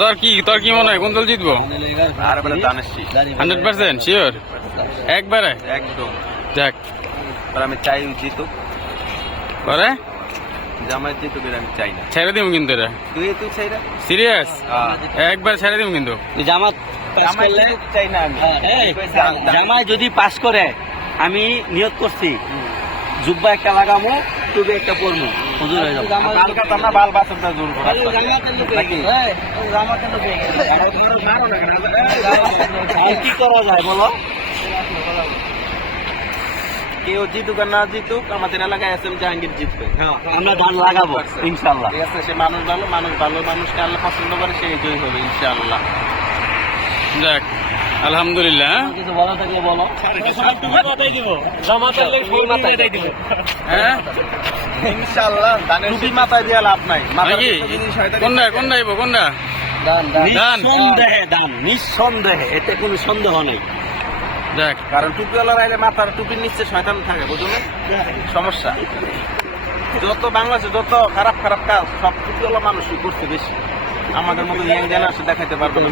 তোর কি মনে হয় কোন দল জিতবো? 100% শিওর একবারে একদম। যাক আমি চাই জিতুক, পরে জামায়াত জিতুক, আমি চাই না। ছেড়ে দিব কিন্তু এটা তুই চাই না? সিরিয়াস একবার ছেড়ে দিব কিন্তু। জামাত চাই না আমি। জামাই যদি পাস করে আমি নিয়ত করছি জুব্বা একটা লাগামো, টুপি একটা পরবো, হুজুর হয়ে যাবো। কি করা যায় বলো? কেউ জিতুক আর না জিতুক, আমাদের এলাকায় এস এম জাহাঙ্গীর জিতবে। আমরা ধান লাগাবো ইনশাল্লাহ। ঠিক আছে, সে মানুষ ভালো, মানুষকে আল্লাহ পছন্দ করে, সে জয়ী হবে ইনশাআল্লাহ। যাক আলহামদুলিল্লাহ। কিছু বলা থাকলে বলো। হ্যাঁ ইনশাআল্লাহ। টুপি মাথায় দিয়ে লাভ নাই। কোনটা নিঃসন্দেহে, এতে কোনো সন্দেহ নেই। যাক কারণ টুপিওয়ালার আইলে মাথার টুপির নিচে শয়তান থাকে, বুঝলে সমস্যা। যত বাংলাদেশে যত খারাপ খারাপ কাজ সব টুপিওয়ালা মানুষই করছে বেশি। আমাদের মতো ইয়াং জেনারেশন দেখাইতে পারবে না।